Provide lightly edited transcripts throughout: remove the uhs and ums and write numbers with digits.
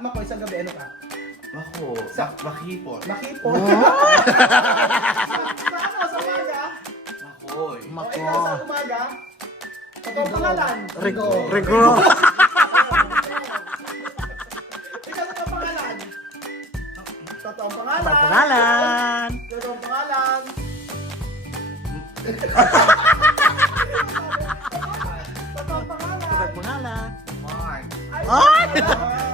Makoy, sa gabi, ano ka? Ako, makipot. Makipot. Sa umaga? Makoy. O, ikaw sa umaga? Totoong pangalan? Rigo. Ikaw sa pangalan? Totoong pangalan? Pangalan. Totoong pangalan? Totoong pangalan? Pangalan. Mark. Ay!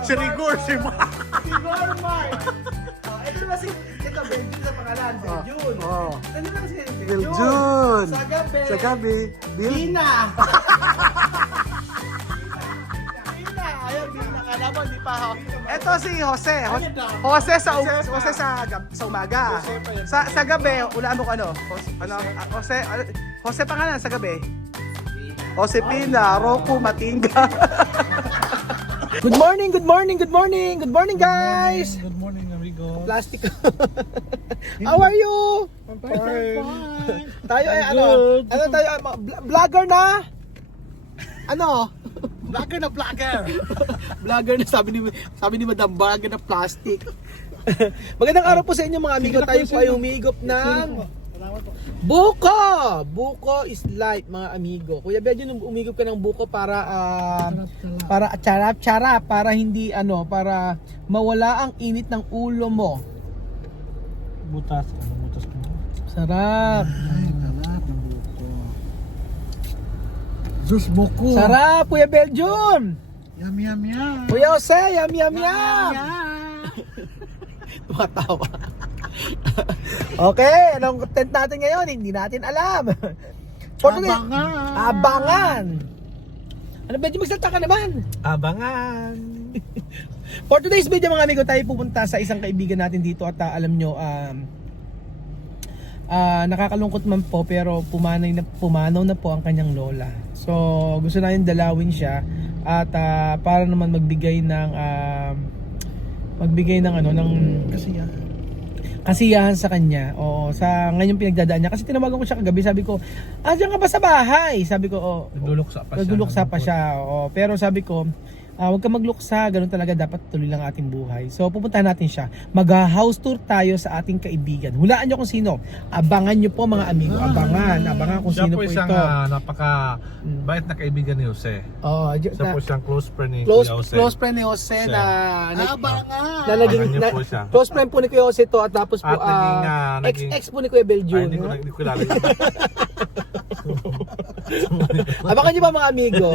Si Rigor, si Mark. Siguro, Mark. Ito na si, ito, Benjun sa pangalan, Benjun. Oh. Ito na si Biljun. Sa gabi. Sa gabi. Bina. Bina. Ayun, Bina. Kala mo, hindi pa ako. Ito si Jose. Jose sa umaga. Sa gabi, ulaan mo ko ano? Jose pangalan sa gabi. Josepina, Roku, Matinga. Good morning, good morning, good morning, good morning guys! Good morning, amigo. Plastic. How are you? Tayo ay ano tayo, vlogger na? Ano? Vlogger na vlogger. Vlogger na sabi ni Madam, vlogger na plastic. Magandang araw po sa inyo mga amigo. Tayo po ay humigop ng buko! Buko is life mga amigo. Kuya Benjo, umigop ka ng buko para charap para hindi para mawala ang init ng ulo mo. Butas ko. Sarap. Ay, sarap ng buko. Jus buko. Sarap, Kuya Belgium. Yum, yum, yum. Kuya Jose, yum yum yum. Tumatawa. Okay, anong content natin ngayon? Hindi natin alam. Abangan. Ano ba, magsalita ka naman? Abangan. For today's video mga amigo, tayo pupunta sa isang kaibigan natin dito at alam nyo, nakakalungkot man po pero pumanaw na po ang kanyang lola. So gusto natin dalawin siya at para naman magbigay ng kasiyahan sa kanya. Oo, sa ngayong pinagdadaan niya. Kasi tinawagan ko siya kagabi, sabi ko, diyan ka ba sa bahay? Sabi ko, nagluluksa pa siya. Oo, pero sabi ko, huwag ka magluksa, ganun talaga dapat tuloy lang ating buhay. So pupuntahan natin siya. Mag-house tour tayo sa ating kaibigan. Hulaan niyo kung sino. Abangan niyo po mga amigo. Abangan kung sino po ito. Siya po isang napaka-bait na kaibigan ni Jose. Oo, Siya po siyang close friend ni Kuya Jose. close friend ni Jose na Abangan. Abangan po siya. close friend po ni Kuya Jose to at tapos po At naging, ex po ni Kuya Belgium. hindi ko kilala yun. Abangan niyo ba mga amigo?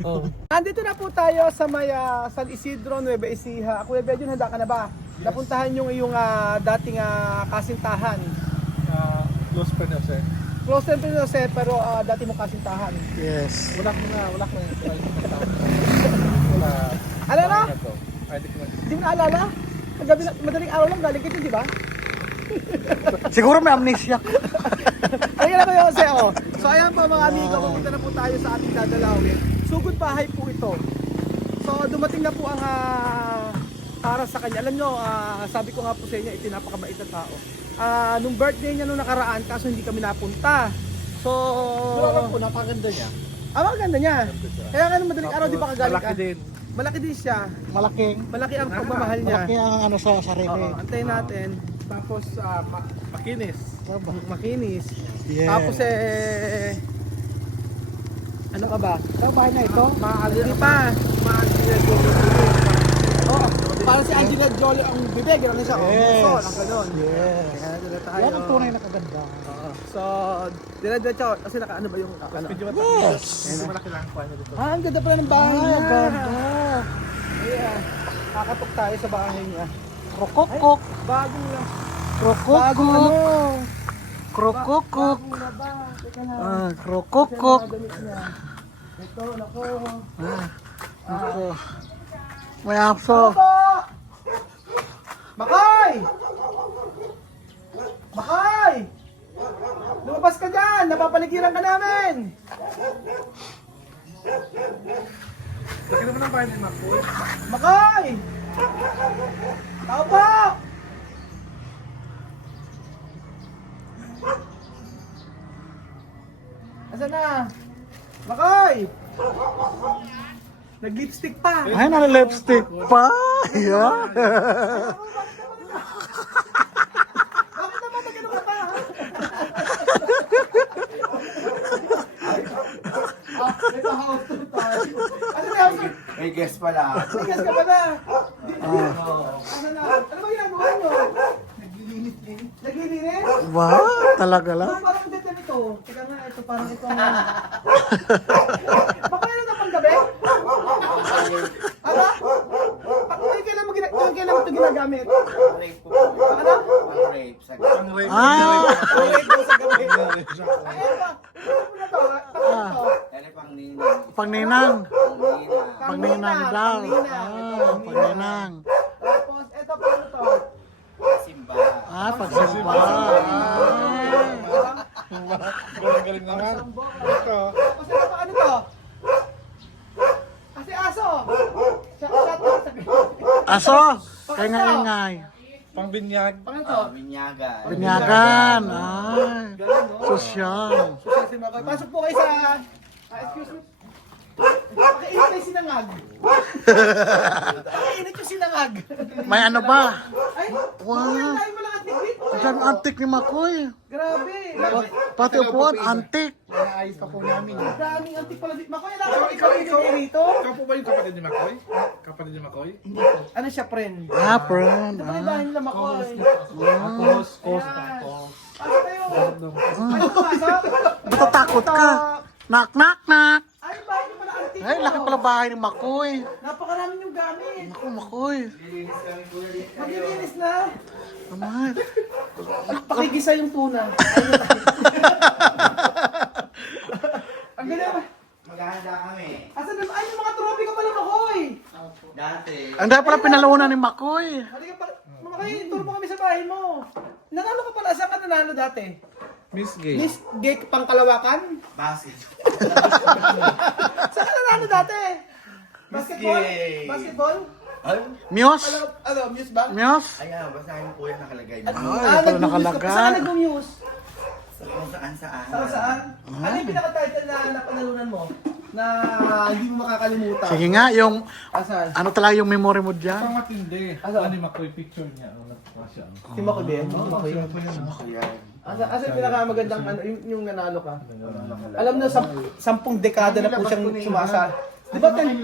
Oh. Andito na po tayo sa may San Isidro, Nueva Ecija. Kuya Belgium, handa ka na ba? Napuntahan yung iyong dating kasintahan. Close friend ni Jose. Close friend ni Jose pero dati mo kasintahan. Yes. Wala ko na. Ano na? Hindi ko na. Hindi mo naalala? Kagabi, madaling araw lang galing kita, di ba? Siguro may amnesia. Ayun na po yung Jose, oh. So ayan po mga amigo, pupunta na po tayo sa ating dadalawin. Sugod bahay po ito. So dumating na po ang para sa kanya. Alam nyo, sabi ko nga po sa inyo, itinapakabait na tao. Nung birthday niya nung nakaraan, kaso hindi kami napunta. So... Napakaganda niya. Maganda niya. Kaya nga nung madaling araw, di ba kagaling ka? Malaki din. Malaki din siya. Malaki ang pagmamahal niya. Malaki ang sa sarili. Oo, antayin natin. Tapos, makinis. Makinis. Yes. Tapos ano ka ba? Sa bahay na ito? Hindi pa. Oo. Para si Angelina Jolie ang bibig. Gano'n siya. Yes. Oh, ang gano'n. Yes. Kaya dito tayo. Yan ang tunay na kaganda. Oo. So, dire-diretso. Kasi ano ba yung... Medyo Yes. Medyo malaki lang ang dito. ang ganda pala ng bahay. Ang ganda. Yeah. Kakatok tayo sa bahay niya. Krokokok. Bagong lang. Krokokok. Krokokok. Bagong na ba? Teka lang. Krokokok. Kasi mga damit niya. Ito, nako. Ako. May apso. Makay! Makay! Lumabas ka dyan! Napapaligiran ka namin! Laki naman ang bahay ni Marco. Makay! Tao po! Asan na? Makay! Nag-lipstick pa. Ay, naka-lipstick pa. Yeah. Bakit naman nag-ano ka pa? May pa-house tour tayo. Ano may house tour? May guest pala. Tigas ka pa na. Ano na? Ano ba ginagawa nyo? Naglilinis din. Naglilinis? Wow, talaga lang. Parang dito nito. Teka nga, ito parang ito ang... Baka meron na pang gabi? Aba? Ay, kailan mo ito ginagamit? Rape po. Ano? Rape. Sa Ah, Ang late mo sa gabi. Ay, ano ba? Ano na to? Bakit ito? Yan ay pang ninang. pangninang. Pang ninang. Pangninang daw. Ah, pangninang. Tapos, ito pa ano to? Simba. Ah, pagsimba. Galing naman. Ito. Tapos ito pa ano to? Kasi aso. Aso, kaya nga ingay. Pangbinyag. Pang ito? Binyagan. Binyagan. Ay, Galing, no? sosyal. Social si Makoy. Pasok po kayo sa... excuse me. Pakiinit kayo sinangag. Pakiinit yung sinangag. May ano ba? Ay, Wow. wow. Tayo palang antik-bit. Diyan antik ni Makoy. Grabe. Pati upuan, antik. Naayos pa po namin. Ang daming antik pala dito. Makoy, ikaw rito? Ikaw po ba yung kapatid ni Makoy? Kapatid ni Makoy? Ano siya, friend? Ah, friend. Ito pala yung Ah. bahay nila, Makoy. Cost. Ayan. Pasok tayo. Ano pasok? Ba't tatakot ka? Knock, knock, knock. Ay, bahay niyo pala antik. Ay, laki pala bahay ni Makoy. Napakarami yung gamit. Naku, Makoy. Maglilinis na. Naman. Pakigisa yung tuna. Ang galing ba? Maghahanda kami. Asan na? Ay, yung mga trophy ko pala, Makoy. Dati. Ang dahil pala pinalunan ni Makoy. Halika pa. Makoy, turo mo kami sa bahay mo. Nanalo ka pala. Saan ka nanalo dati? Miss Gay. Miss Gay Pangkalawakan? Basit. Saan ka nanalo dati? Basketball? Gay. Basketball? Ay, Muse? Muse ba? Muse? ayan, basahin po yung nakalagay mo. Ay, pala nag-muse ka. nakalagay. Saan ka nag-muse? Kung saan. Saan? Ano yung pinaka-title na napanalunan mo? Na hindi mo makakalimutan? Sige nga, yung Asan? ano talaga yung memory mo dyan? Pang matindi. Ano? Ano ni Makoy picture niya? Ano siya? Si Makoy ba? Makoy. Ayan. Asa yung pinakamagandang ano, yung nanalo ka? Alam na, 10 dekada na po siyang sumasa. Di ba, 10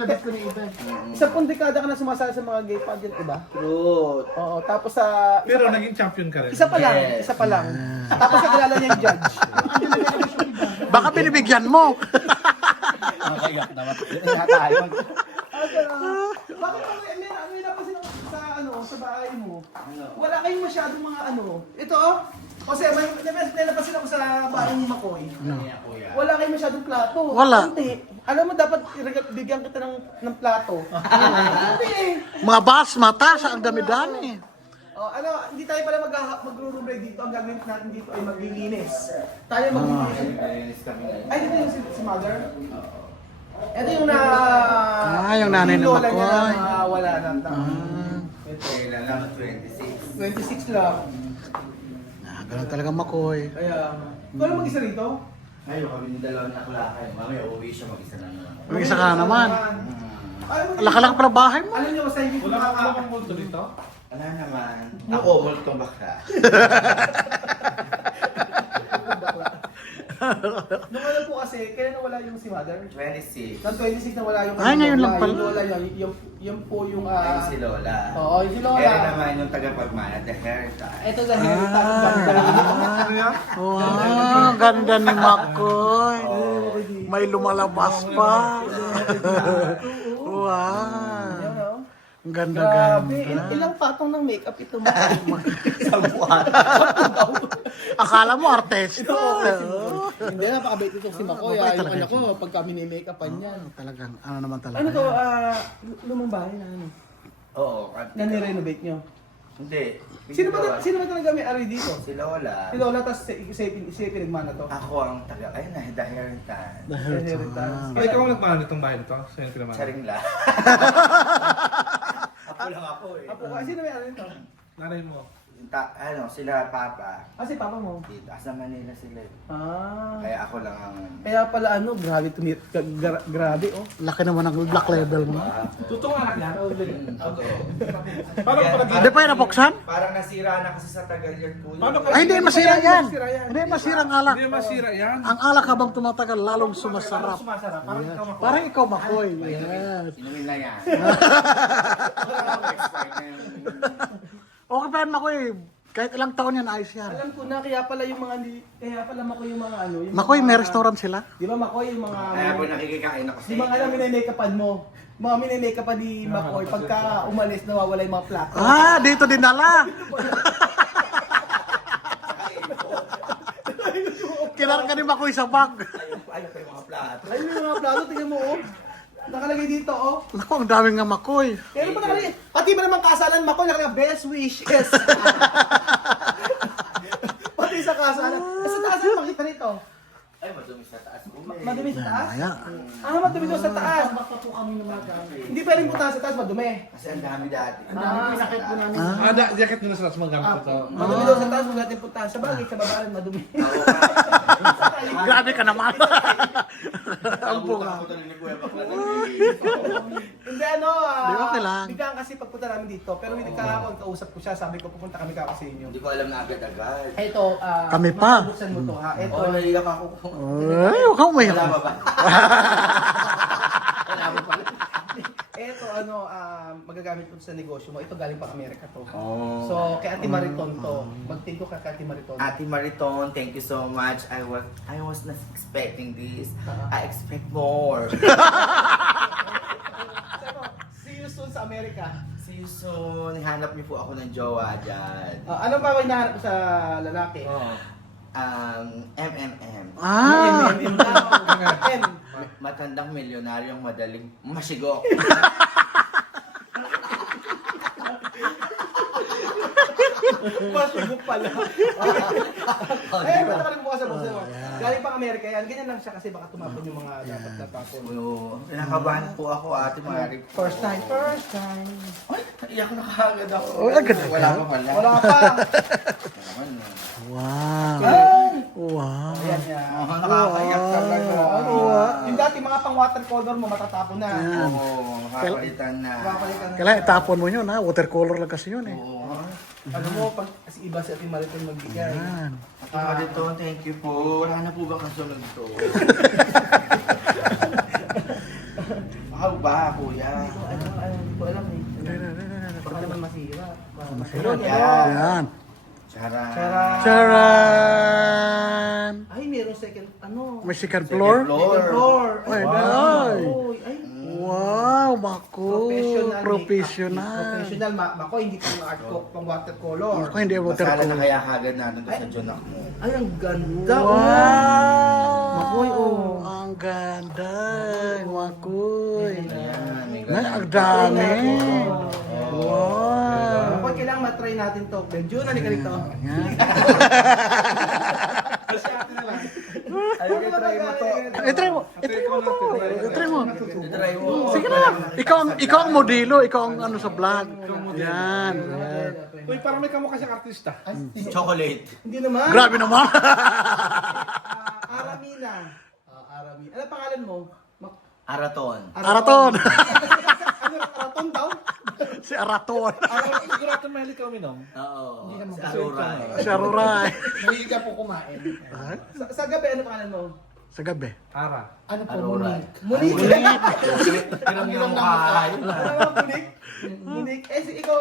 dekada ka na sumasali sa mga gay pageant, di ba? Truth. Oo, tapos sa... Pero naging champion ka rin. Isa pa lang, Yes. isa pa lang. Tapos nakilala niya yung judge. Baka binibigyan mo. Makagap naman. Tayo. Bakit may napansin ako sa bahay mo? Wala kayong masyadong mga ano. Ito oh. Kasi may napansin ako sa bahay ni Makoy. Wala kayong masyadong plato. Wala. Hindi. Alam mo, dapat bigyan kita ng plato. Hindi. Mga basmata sa ang dami-dami. Oh, hindi tayo pala mag-room break dito. Ang gagawin natin dito ay maglilinis. Tayo maglilinis. Ay, dito yung si Mother? Ito yung yung nanay ni lola niya Makoy. na wala na. Ito, ilan lang 26. 26 lang. Ganun talaga Makoy. Kaya, ikaw lang mag-isa rito? Ayaw kami ng dalawang nakulakay. Mamaya uwi siya mag-isa na naman. Mag-isa ka na naman. Alam Laka-laka pala bahay mo. Alam niyo, sa hindi ko Wala kang makaka... multo dito? Wala naman. Ako, multong bakla. Nung ano po kasi, kailan nawala yung si Mother? 26. Nang 26 na wala yung Ay, ngayon lang lola. pala. Yung lola yung po yung... Ay, si Lola. Oo, yung si Lola. Kaya naman yung tagapagmana, the haircut. Ito sa haircut. Wow, ganda ni Makoy. May lumalabas pa. Wow. Ang Grabe, ganda-ganda. ilang patong ng makeup ito mo? Isang buwan. Akala mo artista. Hindi, napakabait itong si Makoy. Mabait Yung talaga anak ito. ko, pag kami ni-makeupan yan. Talagang, ano naman talaga. Ano to, lumang bahay na ano? Oo. Na ni-renovate nyo? Hindi. Sino ba talaga may ari dito? Si Lola. Si Lola, tapos siya pinagmana to. Ako ang taga... Ayun na, the haircut. Inheritance. Ay, ikaw ang nagmahal nitong bahay nito? Sa'yo yung pinamahal? Saring lang. Ako lang ako eh. Apo, sino may ari nito? Nanay mo. sila papa. Si papa mo? Dito, sa Manila sila. Kaya Kaya ako lang ang... pala grabe grabe oh. Laki naman ang black label mo. Totoong anak yan. Paano pala Hindi pa yan napuksan? Parang nasira na kasi sa tagal yan po. Paano Ay, hindi masira yan. Hindi masira ang alak. Hindi masira yan. Ang alak habang tumatagal, lalong sumasarap. Sumasarap. Parang ikaw makuha. Parang ikaw, Makoy. Yes. Inumin na yan. Okay pa yan, Makoy. Kahit ilang taon yan, ayos yan. Alam ko na, kaya pala Makoy yung mga ano. Yung Makoy, mga- may restaurant sila? Di ba Makoy yung mga... Kaya po nakikikain ako sa Di ba nga lang minay-makeupan mo? Mga minay-makeupan ni Makoy, pagka umalis, nawawala yung mga plato. Dito dinala. Kinarang ka ni Makoy sa bag. Ayun pa yung mga plato. Ayun yung mga plato, tingnan mo oh. Nakalagay dito oh. Naku, ang daming nga Makoy. Pero pa nakalagay, pati ba naman kasalan Makoy, nakalagay, best wishes. Pati sa kasalan. Sa taas na makita nito. Ay, madumi sa taas. Madumi sa taas? Mamaya. Madumi doon sa taas. Hindi pwedeng punta sa taas, madumi. Kasi ang dami dati. Pinakit po namin. Jacket mo na sa mga gamit ko to. Madumi doon sa taas, huwag natin puntahan. Sa bagay, sa baba rin madumi. Grabe ka naman. Ang buka ko talaga ni Kuya Bakla. Hindi ano, Di, okay lang. biglaan kasi pagpunta namin dito. Pero hindi kahapon, kausap ko siya, sabi ko pupunta kami kako sa inyo. Hindi ko alam na agad-agad. Ito, Kami pa. buksan mo to ha. Ito, Oo, naiyak ako. Ay, huwag kang umayak. Wala ba ba? wala mo pa. Ito, ano, magagamit ko sa negosyo mo. Ito galing pang Amerika to. Oh. So, kay Ate Mariton to. Mag-thank you kay Ate Mariton. Ate Mariton, thank you so much. I was not expecting this. I expect more. See you soon sa Amerika. See you soon. Hanap niyo po ako ng jowa dyan. Ano pa ba hinahanap ko sa lalaki? MMM. M daw. M. Matandang milyonaryong madaling masigok. Masigok pala. Ayun, punta ka rin bukas sa bulsa mo. Galing pang Amerika yan. Ganyan lang siya kasi baka tumapon yung mga dapat na tapon. Pinakabahan po ako, Ate Mari. First time. Ay, iyak na kaagad ako. Oh, agad na Wala ka? pa pala. Wala ka pa. Naman, Wow. Ay! Wow. Ayan yan. nakakaiyak talaga. Yung dati mga pang watercolor mo matatapon na. Oo, makapalitan na. Makapalitan na. Kailangan itapon mo yun, ha? Watercolor lang kasi yun, eh. Oo. Ano mo, pag kasi iba si Ate Mariton magbigay. Yan. Ate Mariton, thank you po. Wala na po ba kasunod to? Ako ba, kuya? Hindi ko alam eh. Baka naman masira. Masira. Yan. Yan. Chara. Charan! Ay, meron second, ano? May second floor? Second floor. Ay, wow. ay. Ay, Wow, Mako. professional. Professional. Professional. Mako, hindi pang art ko, pang watercolor. Ako hindi Masala na watercolor. kaya kagad natin to sa Jonak mo. Ay, ang ganda. Wow! Makoy, oh. Ang ganda. Makoy. Ayan, may Ay, ganun. ang dami. Wow. Makoy, kailangan matry natin to. Benjun, halika rito. Yan. Ayaw ka try mo to. I-try mo. I-try mo to. I-try mo. Try mo. Sige na. Ikaw ang modelo. Ikaw ang ano sa vlog. Yan. Yan. Uy, parang may kamukha siyang artista. Chocolate. Hindi naman. Grabe naman. Aramina. Aramina. Ano pangalan mo? Araton. Araton. Ano, Araton daw? Si Araton. Siguro ito mahilig ka uminom. Oo. Si Aruray. Si Aruray. Mahilig po kumain. Sa gabi, ano pangalan mo? Sa gabi. Ara. Ano po, Aruray. Monique. Pinang yung kahay. Monique? Monique. Eh, ikaw,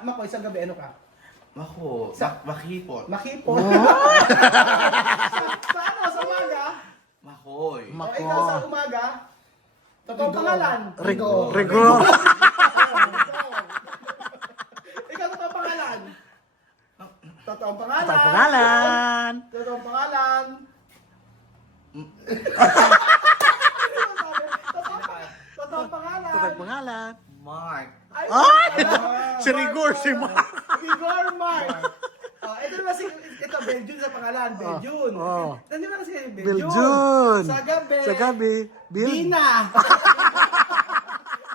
Makoy, sa gabi, ano ka? Mako. Makipot. Makipon. Sa ano, sa umaga? Makoy. O ikaw sa umaga? Totoong pangalan? Rigor. Ikaw totoong pangalan? Totoong pangalan? Ito ang pangalan. Totoong pangalan? Totoong pangalan? Ito ang pangalan. Mark. Ay! Si Rigor, si Mark. Rigor Mark. Ito na si ito Beljun sa pangalan, Beljun. Oh. Nandiyan na kasi Beljun. Biljun. Sa gabi. Sa gabi. Bina.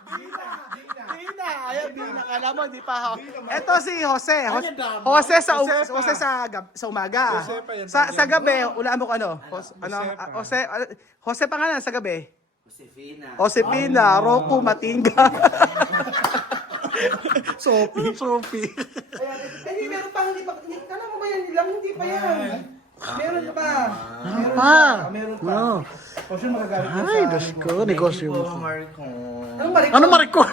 Bina. Bina. Ayan, Nakala mo, hindi pa. Ito si Jose. Jose sa umaga. Sa gabi, ulaan mo ko ano? Jose pangalan sa gabi. Josefina, Roku, Matinga. Sophie. Hindi, meron pa, hindi pa. Kala mo ba yan? Hindi pa yan. Meron pa. Meron pa. O siya magagamit mo sa... Ay, Diyos ko, negosyo mo. Anong Maricon? Ano Maricon?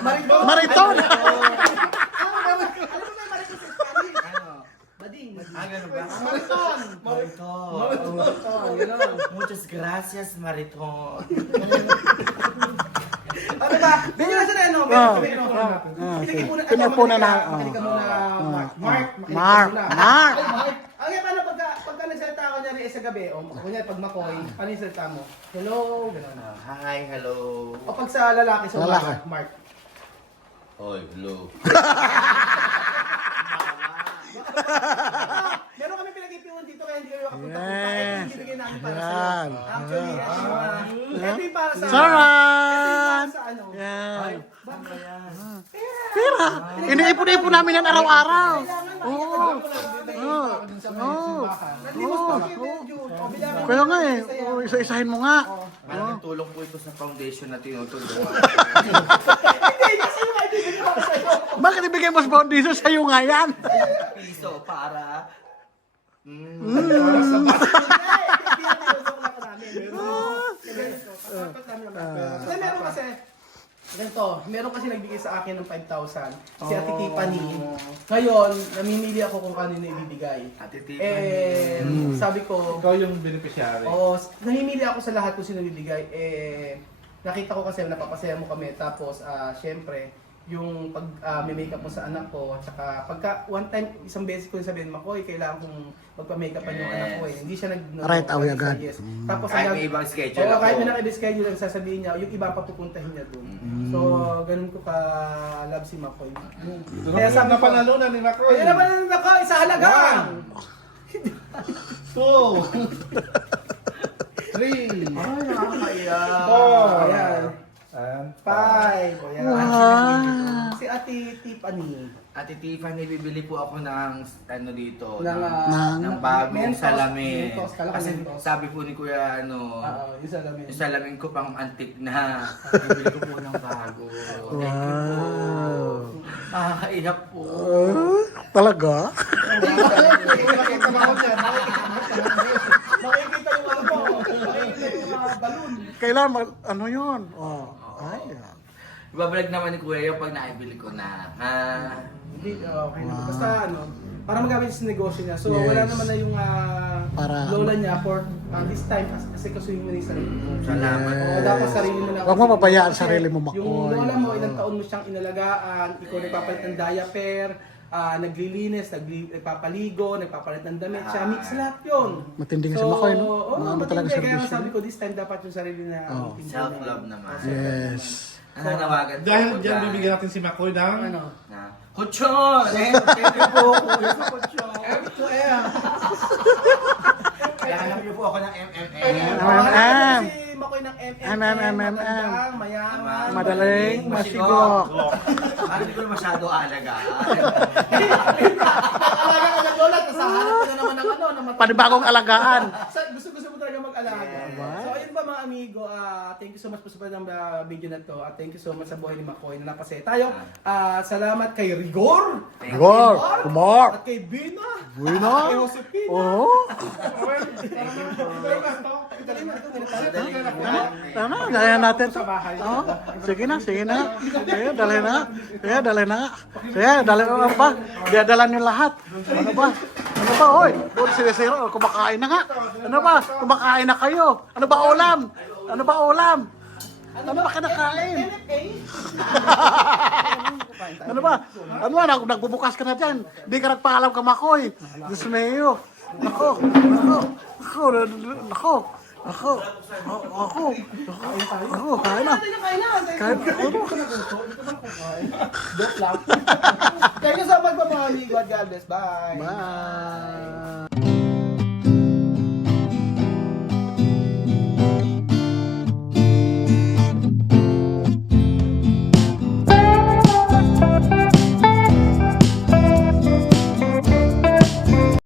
Mariton! Ganun ba? Mariton. Muchas gracias, Mariton. Ano ba? Bigyan na sila, ano? Pinapunan na. Makinig ka muna, Mark. Mark. Okay, paano pagka nagsalita ako niya sa gabi, o kunyari pag Makoy, paano yung salita mo? Hello, gano'n. Hi, hello. O pag sa lalaki, sa Lalaki. umaga, Mark. Oy, hello. Meron kami pinag-ipiwan dito kaya hindi kami makapunta. Yes. Ito yung bibigyan namin para sa... Yan. Actually, ito yung para sa... Sarap! Sa ano? Yan. Ano yan? Pera! Iniipon-ipon namin yan araw-araw. Oo. Nalimos pa kayo, Benjo. O, bilangan mo Kaya nga na eh. isa yan. Oo, isa-isahin mo nga. Malaking tulong po ito sa foundation na tinutulungan. Hindi, kasi yung kaibigan ko sa'yo. Bakit ibigay mo sa foundation sa'yo nga yan? Piso para... Meron kasi, ganito, meron kasi nagbigay sa akin ng 5,000. Si Ate Tiffany. Ngayon, namimili ako kung kanino ibibigay. Ate Tiffany. Sabi ko, Ikaw yung beneficiary. namimili ako sa lahat kung sino bibigay. Nakita ko kasi napapasaya mo kami. Tapos, syempre, yung pag may makeup mo sa anak ko, at saka pagka one time, isang beses ko yung sabihin, Makoy, kailangan kong magpa-makeupan yung anak ko eh. Hindi siya Right away agad. Yes. Tapos, Kahit may ibang schedule ako. kahit may naka-schedule lang sasabihin niya, yung iba pa pupuntahin niya doon. So, ganun ko ka-love si Makoy. Kaya sabi ko, napanalunan ni Makoy. kaya naman ang Makoy, sa halagang! 2 3 Ay, nakakaya. 4 Ayan. And 5. Ayan. Wow. Si Ate Tiffany. Ate Tiffany, bibili po ako ng ano dito, Ng, ng bagong Mentos. salamin. Mentos, kala ko Kasi Mentos. sabi po ni Kuya, ano, Yung salamin. yung salamin ko pang antik na. Bibili ko po ng bago. Thank you po. Nakakaiyak po. Talaga? Makikita mo ako dyan. Makikita yung ano ko. Makikita yung balloon. Kailan ano yun? Ay, Ibabalik naman ni Kuya yung pag naibili ko na. Hindi, okay na. Basta ano, para magamit sa negosyo niya. So, Yes. wala naman na yung Para- lola niya for this time kasi kasuhin mo na yung sarili mo. Salamat. Oo, dapat sarili mo na. Huwag mo pabayaan Kasi sarili mo, Makoy. Yung lola mo, ilang taon mo siyang inalagaan, ikaw nagpapalit ng diaper, naglilinis, nagpapaligo, nagpapalit ng damit, siya mix lahat yun. Matindi nga si Makoy, no? Oo, Ano matindi. talaga Kaya servisyo nga sabi niya? ko, this time dapat yung sarili na. Self-love naman. Yes. Nanawagan po dahil ako dyan bibigyan natin si Makoy ng Ano? na Kuchon! Thank you po, Kuya sa Kuchon. Kailangan niyo po ako ng MMM. MMM. Si Makoy ng MMM. MMM. Magandang, mayaman, Madaling masigok. Ano, hindi ko na masyado alagaan. Alaga ka ng lola, tapos hahanap ko na naman ng ano, ng Panibagong alagaan. Gusto mo talaga mag-alaga. So ayun ba mga amigo, thank you so much po sa ng video na to. At thank you so much sa buhay ni Makoy na napasaya tayo. Salamat kay Rigor. Rigor, Kumar, At kay Bina. Buena. Kay Josephine. Oo. Tama, gaya natin to. Oh, sige na. Sige, dali na. Sige, dali na. Ano ba? Diadala niyo lahat. Ano ba? Oy, doon sinisira. Kumakain na nga. Ano ba? Kumakain na kayo. Ano ba ulam? Ano ba kinakain? Ano ba? Nagbubukas ka na dyan. Hindi ka nagpaalam ka, Makoy. Diyos mayo. Nako. Kain na. Thank you so much po mga amigo. God bless. Bye. Bye.